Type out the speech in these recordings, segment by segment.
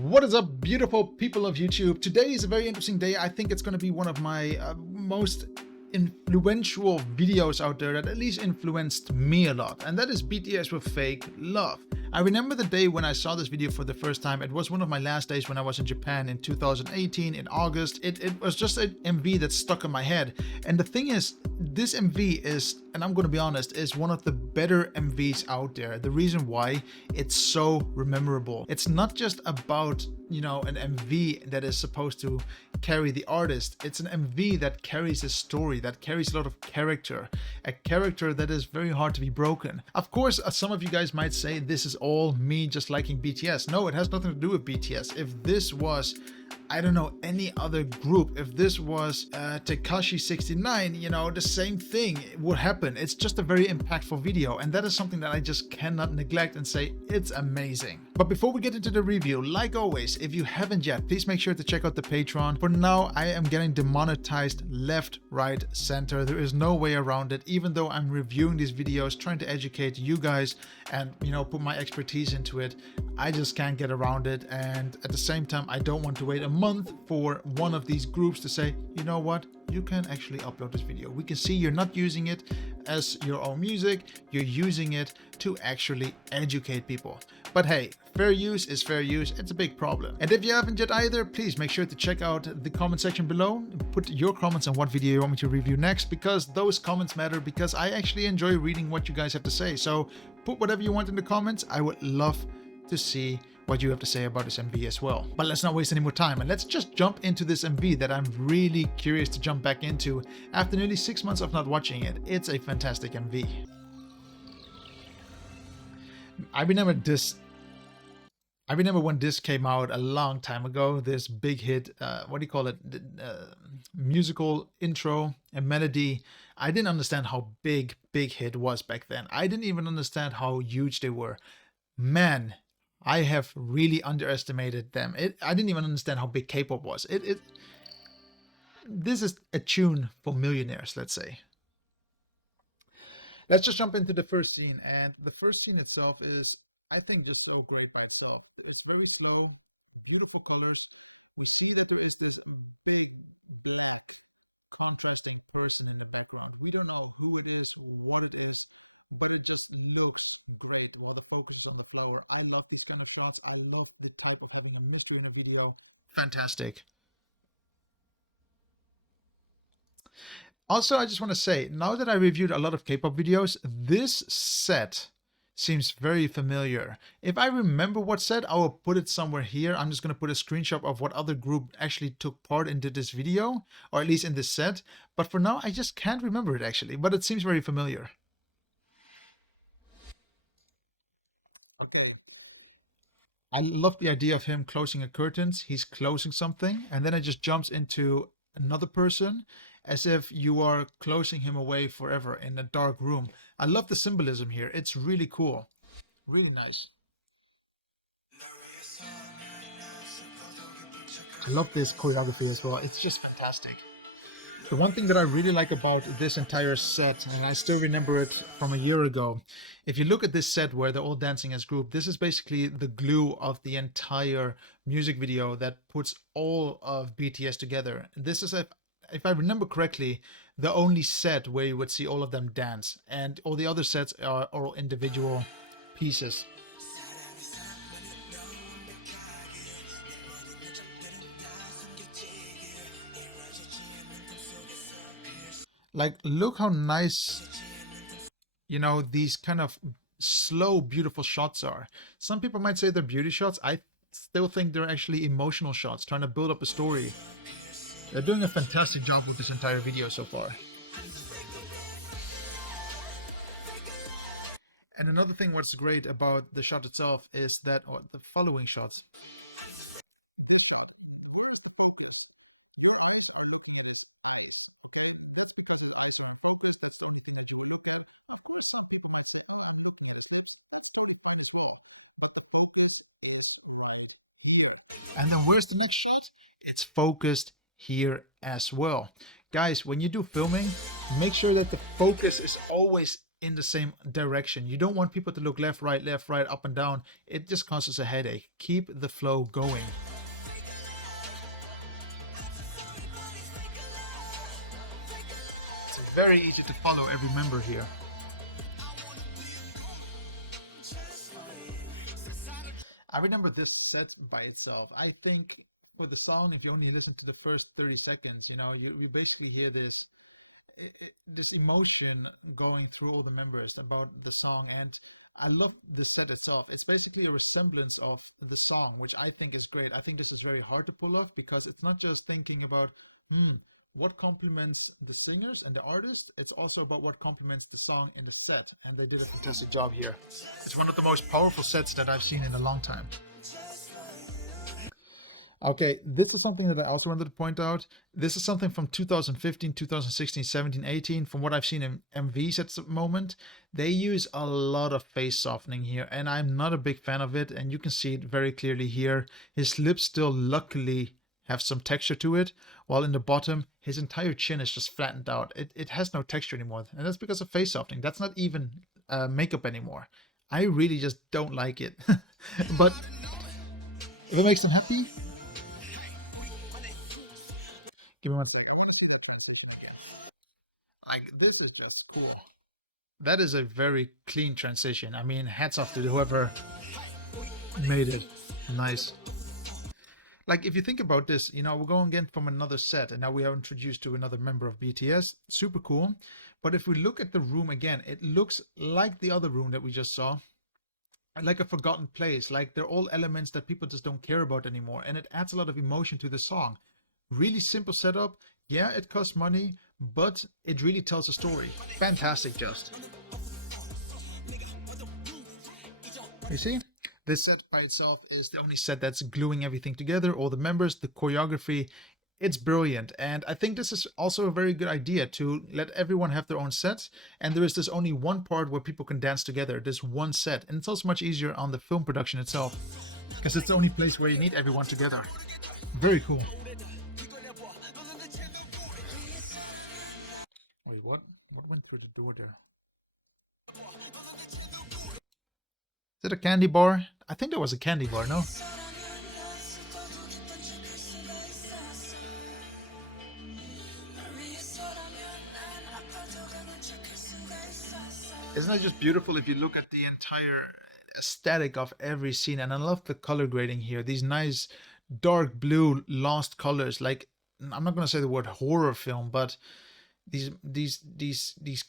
What is up, beautiful people of YouTube? Today is a very interesting day. I think it's going to be one of my most influential videos out there that at least influenced me a lot, and that is BTS with Fake Love. I remember the day when I saw this video for the first time. It was one of my last days when I was in Japan in 2018 in August. It was just an MV that stuck in my head. And the thing is, this MV is, and I'm going to be honest, is one of the better MVs out there. The reason why, it's so memorable. It's not just about, you know, an MV that is supposed to carry the artist. It's an MV that carries a story, that carries a lot of character, a character that is very hard to be broken. Of course, some of you guys might say this is all me just liking BTS. No, it has nothing to do with BTS. If this was, I don't know, any other group, if this was Tekashi 69, you know, the same thing would happen. It's just a very impactful video, and that is something that I just cannot neglect and say it's amazing. But before we get into the review, like always, if you haven't yet, please make sure to check out the Patreon. For now, I am getting demonetized left, right, center. There is no way around it, even though I'm reviewing these videos, trying to educate you guys and, you know, put my expertise into it. I just can't get around it, and at the same time, I don't want to wait a month for one of these groups to say, you know what, you can actually upload this video. We can see you're not using it as your own music, you're using it to actually educate people. But hey, fair use is fair use. It's a big problem. And if you haven't yet either, please make sure to check out the comment section below. Put your comments on what video you want me to review next, because those comments matter, because I actually enjoy reading what you guys have to say. So put whatever you want in the comments. I would love to see what you have to say about this MV as well. But let's not waste any more time, and let's just jump into this MV that I'm really curious to jump back into after nearly 6 months of not watching it. It's a fantastic MV. I remember when this came out a long time ago, this big hit, what do you call it, musical intro and melody. I didn't understand how big hit was back then. I didn't even understand how huge they were. Man, I have really underestimated them. I didn't even understand how big K-pop was. This is a tune for millionaires, let's say. Let's just jump into the first scene, and the first scene itself is, I think, just so great by itself. It's very slow, beautiful colors. We see that there is this big black contrasting person in the background. We don't know who it is, what it is, but it just looks great while the focus is on the flower. I love these kind of shots. I love the type of having a mystery in a video. Fantastic. Also, I just want to say, now that I reviewed a lot of K-pop videos, this set seems very familiar. If I remember what set, I will put it somewhere here. I'm just going to put a screenshot of what other group actually took part into this video, or at least in this set. But for now, I just can't remember it actually, but it seems very familiar. Okay. I love the idea of him closing a curtains. He's closing something, and then it just jumps into another person as if you are closing him away forever in a dark room. I love the symbolism here. It's really cool. Really nice. I love this choreography as well. It's just fantastic. The one thing that I really like about this entire set, and I still remember it from a year ago, if you look at this set where they're all dancing as group, this is basically the glue of the entire music video that puts all of BTS together. This is, if I remember correctly, the only set where you would see all of them dance, and all the other sets are all individual pieces. Like, look how nice, you know, these kind of slow, beautiful shots are. Some people might say they're beauty shots. I still think they're actually emotional shots, trying to build up a story. They're doing a fantastic job with this entire video so far. And another thing what's great about the shot itself is that, or the following shots. And then where's the next shot? It's focused here as well. Guys, when you do filming, make sure that the focus is always in the same direction. You don't want people to look left, right, up and down. It just causes a headache. Keep the flow going. It's very easy to follow every member here. I remember this set by itself. I think for the song, if you only listen to the first 30 seconds, you know, you basically hear this emotion going through all the members about the song. And I love the set itself. It's basically a resemblance of the song, which I think is great. I think this is very hard to pull off because it's not just thinking about what complements the singers and the artist, it's also about what complements the song in the set, and they did a fantastic job here. It's one of the most powerful sets that I've seen in a long time. Okay, this is something that I also wanted to point out. This is something from 2015, 2016, 17, 18. From what I've seen in MVs at the moment, they use a lot of face softening here, and I'm not a big fan of it, and you can see it very clearly here. His lips still luckily have some texture to it, while in the bottom, his entire chin is just flattened out. It has no texture anymore, and that's because of face softening. That's not even makeup anymore. I really just don't like it. But if it makes them happy, give me one second. I want to see that transition again. Like, this is just cool. That is a very clean transition. I mean, hats off to whoever made it. Nice. Like, if you think about this, you know, we're going again from another set, and now we are introduced to another member of BTS. Super cool. But if we look at the room again, it looks like the other room that we just saw, like a forgotten place. Like, they're all elements that people just don't care about anymore, and it adds a lot of emotion to the song. Really simple setup. Yeah, it costs money, but it really tells a story. Fantastic, just. You see? This set by itself is the only set that's gluing everything together, all the members, the choreography. It's brilliant, and I think this is also a very good idea to let everyone have their own sets, and there is this only one part where people can dance together, this one set, and it's also much easier on the film production itself, because it's the only place where you need everyone together. Very cool. Wait, what went through the door there? Is it a candy bar? I think there was a candy bar, no? Isn't it just beautiful if you look at the entire aesthetic of every scene? And I love the color grading here. These nice dark blue lost colors. Like, I'm not going to say the word horror film, but these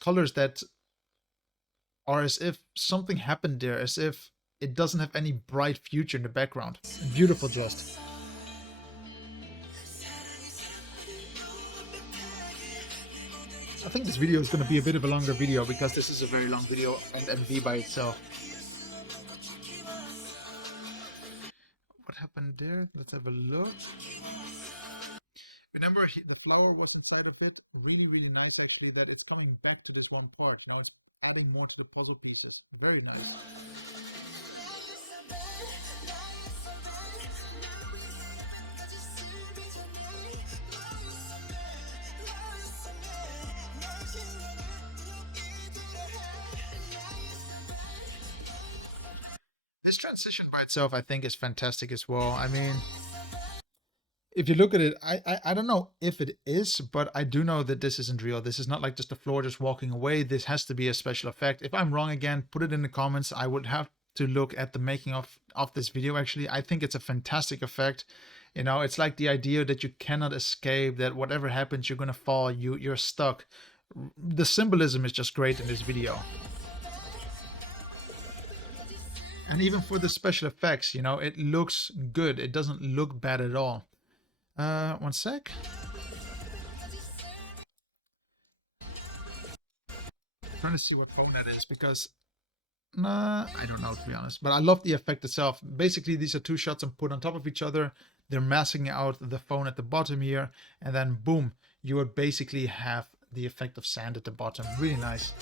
colors that are as if something happened there, as if it doesn't have any bright future in the background. Beautiful, just. I think this video is going to be a bit of a longer video because this is a very long video and MV by itself. What happened there? Let's have a look. Remember, the flower was inside of it. Really, really nice actually that it's coming back to this one part. You know, it's adding more to the puzzle pieces. Very nice. This transition by itself, I think, is fantastic as well. I mean, if you look at it, I don't know if it is, but I do know that this isn't real. This is not like just the floor just walking away. This has to be a special effect. If I'm wrong again, put it in the comments. I would have to look at the making of this video. Actually, I think it's a fantastic effect. You know, it's like the idea that you cannot escape, that whatever happens, you're gonna fall, you're stuck. The symbolism is just great in this video. And even for the special effects, you know, it looks good. It doesn't look bad at all. One sec. I'm trying to see what phone that is because I don't know, to be honest. But I love the effect itself. Basically, these are two shots and put on top of each other. They're masking out the phone at the bottom here, and then boom, you would basically have the effect of sand at the bottom. Really nice.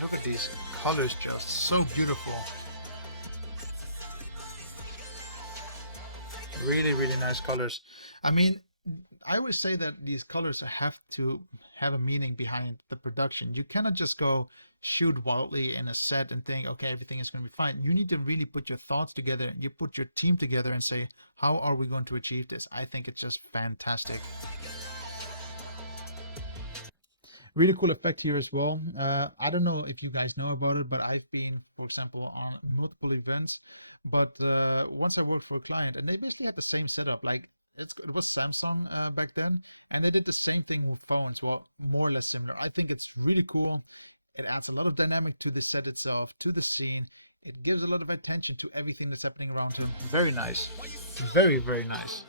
Look at these colors, just so beautiful. Really, really nice colors. I mean, I always say that these colors have to have a meaning behind the production. You cannot just go shoot wildly in a set and think, okay, everything is going to be fine. You need to really put your thoughts together. You put your team together and say, how are we going to achieve this? I think it's just fantastic. Really cool effect here as well. I don't know if you guys know about it, but I've been, for example, on multiple events. But once I worked for a client, and they basically had the same setup. Like it was Samsung back then, and they did the same thing with phones. Well, more or less similar. I think it's really cool. It adds a lot of dynamic to the set itself, to the scene. It gives a lot of attention to everything that's happening around you. Very nice. Very, very nice.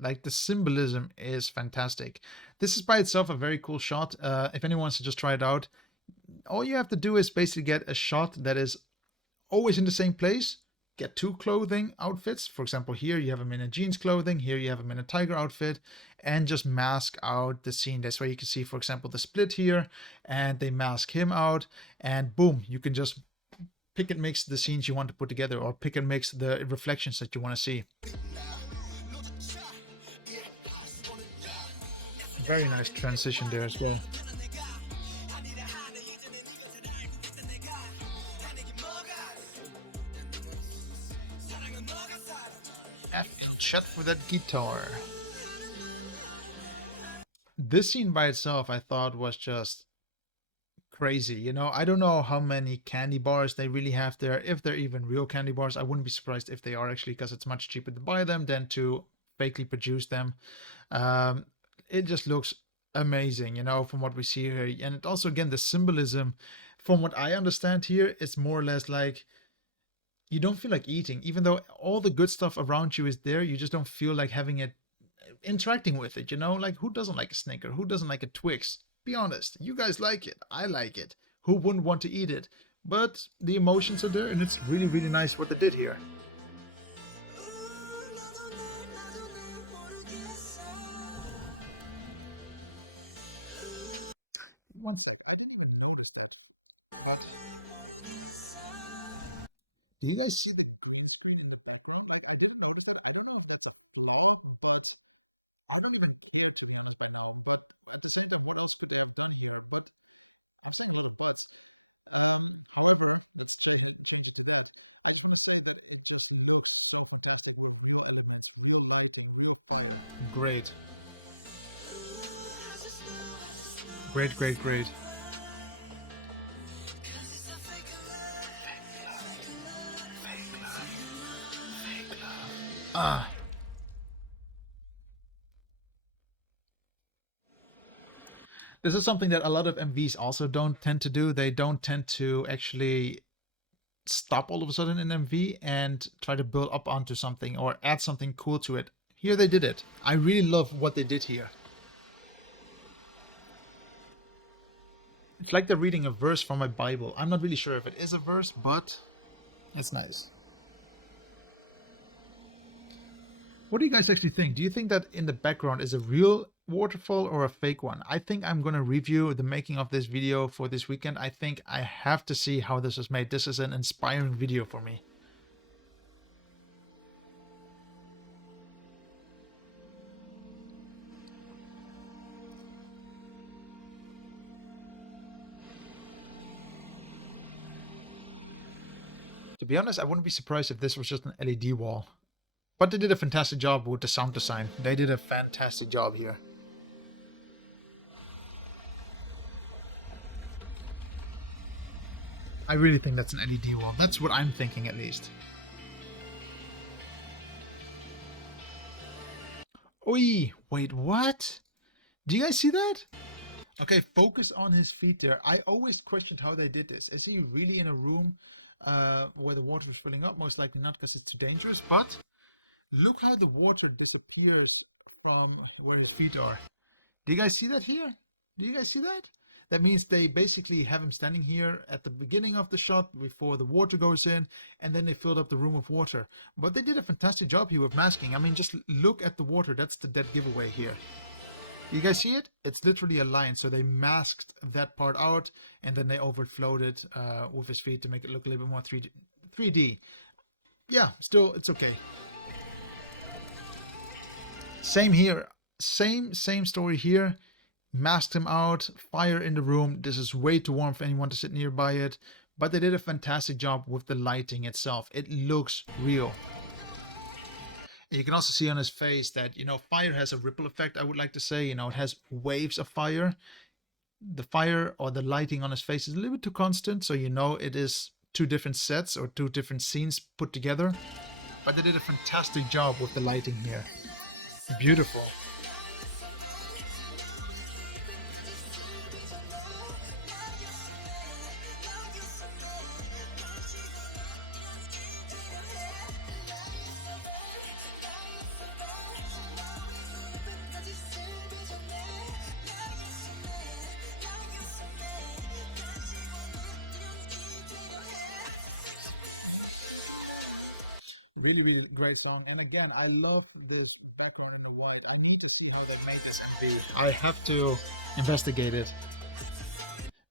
Like the symbolism is fantastic. This is by itself a very cool shot. If anyone wants to just try it out, all you have to do is basically get a shot that is always in the same place. Get two clothing outfits. For example, here you have him in a jeans clothing, here you have him in a tiger outfit, and just mask out the scene. That's why you can see, for example, the split here, and they mask him out, and boom, you can just pick and mix the scenes you want to put together, or pick and mix the reflections that you want to see. Very nice transition there as well. FL Chat for that guitar. This scene by itself I thought was just crazy. You know, I don't know how many candy bars they really have there, if they're even real candy bars. I wouldn't be surprised if they are, actually, because it's much cheaper to buy them than to fakely produce them. It just looks amazing, you know, from what we see here. And it also, again, the symbolism, from what I understand here, it's more or less like you don't feel like eating, even though all the good stuff around you is there. You just don't feel like having it, interacting with it, you know? Like, who doesn't like a Snicker? Who doesn't like a Twix? Be honest. You guys like it. I like it. Who wouldn't want to eat it? But the emotions are there, and it's really, really nice what they did here. One. Do you guys see the green screen in the background? Like, I didn't notice that. I don't know if that's a flaw, but I don't even care to be honest at all. But at the same time, what else could they have done there? But I think it was good. However, let's say continue to that. I still say that it just looks so fantastic with real elements, real light, and real. Great. Great, great, great. Ah. This is something that a lot of MVs also don't tend to do. They don't tend to actually stop all of a sudden in MV and try to build up onto something or add something cool to it. Here they did it. I really love what they did here. It's like they're reading a verse from my Bible. I'm not really sure if it is a verse, but it's nice. What do you guys actually think? Do you think that in the background is a real waterfall or a fake one? I think I'm going to review the making of this video for this weekend. I think I have to see how this is made. This is an inspiring video for me. To be honest, I wouldn't be surprised if this was just an LED wall. But they did a fantastic job with the sound design. They did a fantastic job here. I really think that's an LED wall. That's what I'm thinking, at least. Oi! Wait, what? Do you guys see that? Okay, focus on his feet there. I always questioned how they did this. Is he really in a room where the water is filling up? Most likely not, because it's too dangerous. But look how the water disappears from where the feet are. Do you guys see that here? Do you guys see that? That means they basically have him standing here at the beginning of the shot before the water goes in, and then they filled up the room with water. But they did a fantastic job here with masking. I mean, just look at the water. That's the dead giveaway here. You guys see it? It's literally a line. So they masked that part out and then they overflowed it with his feet to make it look a little bit more 3D. Yeah, still, it's okay. Same here. Same story here. Masked him out, fire in the room. This is way too warm for anyone to sit nearby it. But they did a fantastic job with the lighting itself. It looks real. And you can also see on his face that, you know, fire has a ripple effect, I would like to say. You know, it has waves of fire. The fire or the lighting on his face is a little bit too constant. So, you know, it is two different sets or two different scenes put together. But they did a fantastic job with the lighting here. Beautiful. Really great song. And again, I love this background in the white. I need to see how they made this MV. I have to investigate it.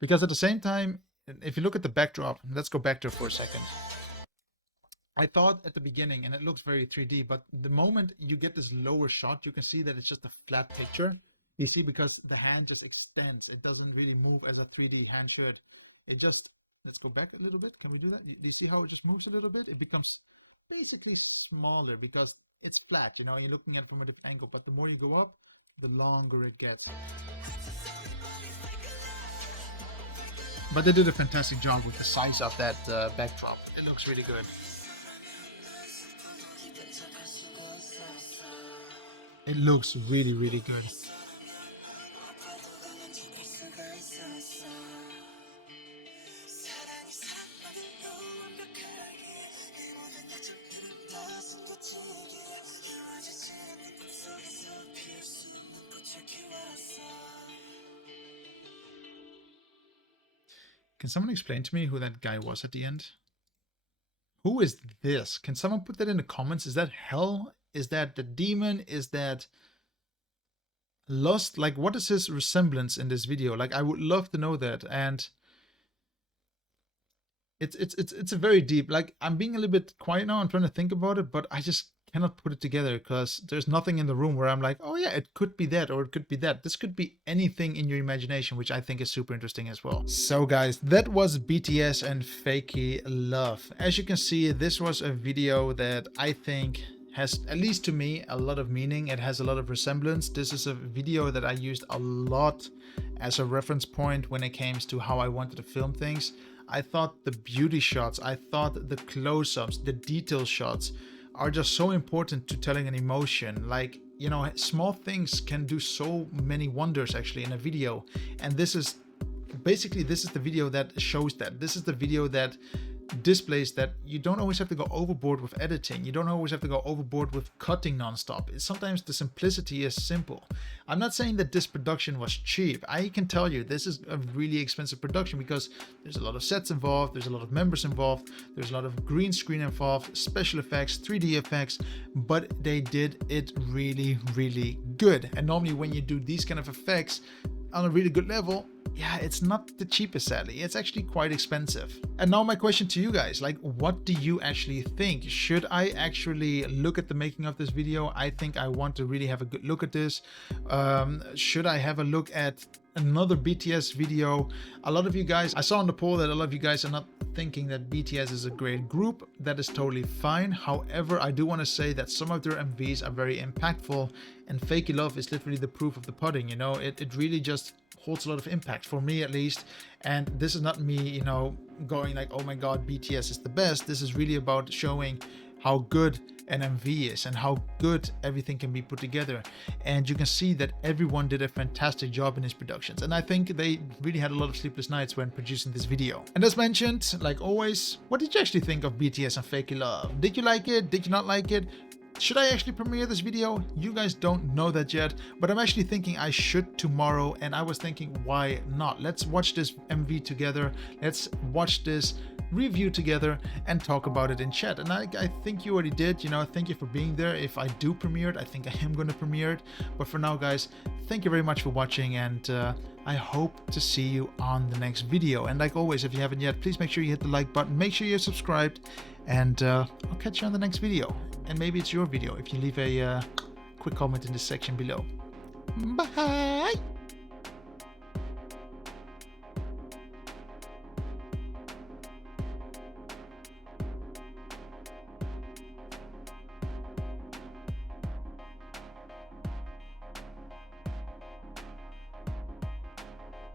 Because at the same time, if you look at the backdrop, let's go back to it for a second. I thought at the beginning, and it looks very 3D, but the moment you get this lower shot, you can see that it's just a flat picture. You see, because the hand just extends. It doesn't really move as a 3D hand should. It just, let's go back a little bit. Can we do that? Do you see how it just moves a little bit? It becomes basically smaller because it's flat, you know, you're looking at it from a different angle, but the more you go up, the longer it gets. But they did a fantastic job with the size of that backdrop. It looks really good. It looks really good. Can someone explain to me who that guy was at the end? Who is this? Can someone put that in the comments? Is that hell? Is that the demon? Is that Lust? Like, what is his resemblance in this video? Like, I would love to know that. And it's a very deep, like, I'm being a little bit quiet now. I'm trying to think about it, but I just cannot put it together because there's nothing in the room where I'm like, oh yeah, it could be that or it could be that. This could be anything in your imagination, which I think is super interesting as well. So guys, that was BTS and Fakey Love. As you can see, this was a video that I think has, at least to me, a lot of meaning. It has a lot of resemblance. This is a video that I used a lot as a reference point when it came to how I wanted to film things. I thought the beauty shots, I thought the close-ups, the detail shots are just so important to telling an emotion. Like, you know, small things can do so many wonders actually in a video. And this is basically, this is the video that shows that. This is the video that displays that you don't always have to go overboard with editing. You don't always have to go overboard with cutting nonstop. Sometimes the simplicity is simple. I'm not saying that this production was cheap. I can tell you this is a really expensive production because there's a lot of sets involved, there's a lot of members involved, there's a lot of green screen involved, special effects, 3D effects, but they did it really good. And normally when you do these kind of effects on a really good level, yeah, it's not the cheapest, sadly. It's actually quite expensive. And now my question to you guys, like, what do you actually think? Should I actually look at the making of this video? I think I want to really have a good look at this. Should I have a look at another BTS video? A lot of you guys, I saw on the poll that a lot of you guys are not thinking that BTS is a great group. That is totally fine. However, I do want to say that some of their MVs are very impactful, and Fakey Love is literally the proof of the pudding. You know, it really just holds a lot of impact, for me at least. And this is not me, you know, going like, oh my god, BTS is the best. This is really about showing how good an MV is and how good everything can be put together. And you can see that everyone did a fantastic job in his productions, and I think they really had a lot of sleepless nights when producing this video. And as mentioned, like always, what did you actually think of BTS and Fakey Love? Did you like it? Did you not like it? Should I actually premiere this video? You guys don't know that yet, but I'm actually thinking I should tomorrow, and I was thinking, why not? Let's watch this MV together. Let's watch this review together and talk about it in chat. And I think you already did, you know, thank you for being there. If I do premiere it, I think I am going to premiere it. But for now, guys, thank you very much for watching, and I hope to see you on the next video. And like always, if you haven't yet, please make sure you hit the like button, make sure you're subscribed, and I'll catch you on the next video. And maybe it's your video if you leave a quick comment in the section below. Bye!